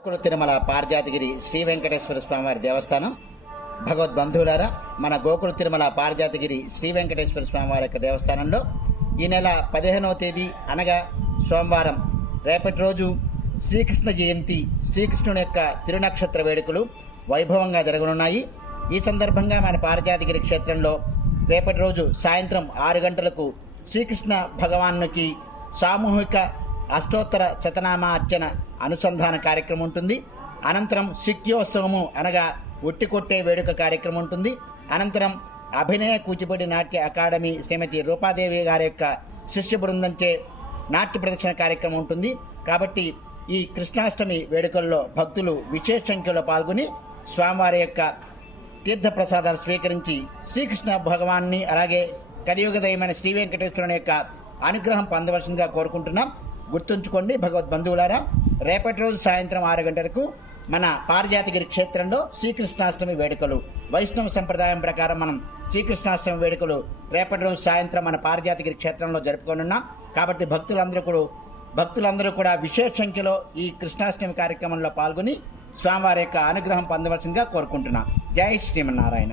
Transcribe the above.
గోకుల తిరుమల పారిజాతగిరి శ్రీ వెంకటేశ్వర స్వామివారి దేవస్థానం. భగవద్ బంధువులారా మన గోకుల తిరుమల పారిజాతగిరి శ్రీ వెంకటేశ్వర స్వామివారి యొక్క దేవస్థానంలో ఈ నెల పదిహేనవ తేదీ అనగా సోమవారం రేపటి రోజు శ్రీకృష్ణ జయంతి శ్రీకృష్ణుని యొక్క తిరునక్షత్ర వేడుకలు వైభవంగా జరగనున్నాయి. ఈ సందర్భంగా మన పారిజాతగిరి క్షేత్రంలో రేపటి రోజు సాయంత్రం ఆరు గంటలకు శ్రీకృష్ణ భగవానునికి సామూహిక అష్టోత్తర శతనామార్చన అనుసంధాన కార్యక్రమం ఉంటుంది. అనంతరం శిక్యోత్సవము అనగా ఒట్టి కొట్టే వేడుక కార్యక్రమం ఉంటుంది. అనంతరం అభినయ కూచిపూడి నాట్య అకాడమీ శ్రీమతి రూపాదేవి గారి యొక్క శిష్య బృందంచే నాట్య ప్రదర్శన కార్యక్రమం ఉంటుంది. కాబట్టి ఈ కృష్ణాష్టమి వేడుకల్లో భక్తులు విశేష సంఖ్యలో పాల్గొని స్వామివారి యొక్క తీర్థప్రసాదాలు స్వీకరించి శ్రీకృష్ణ భగవాన్ని అలాగే కలియుగదయమైన శ్రీ వెంకటేశ్వరుని యొక్క అనుగ్రహం పొందవలసిందిగా కోరుకుంటున్నాం. గుర్తుంచుకోండి భగవద్ బంధువులారా రేపటి రోజు సాయంత్రం ఆరు గంటలకు మన పారిజాతగిరి క్షేత్రంలో శ్రీకృష్ణాష్టమి వేడుకలు. వైష్ణవ సంప్రదాయం ప్రకారం మనం శ్రీకృష్ణాష్టమి వేడుకలు రేపటి రోజు సాయంత్రం మన పారిజాతగిరి క్షేత్రంలో జరుపుకోనున్నాం. కాబట్టి భక్తులందరూ కూడా భక్తులందరూ కూడా విశేష సంఖ్యలో ఈ కృష్ణాష్టమి కార్యక్రమంలో పాల్గొని స్వామివారి యొక్క అనుగ్రహం పొందవలసిందిగా కోరుకుంటున్నాం. జై శ్రీమన్నారాయణ.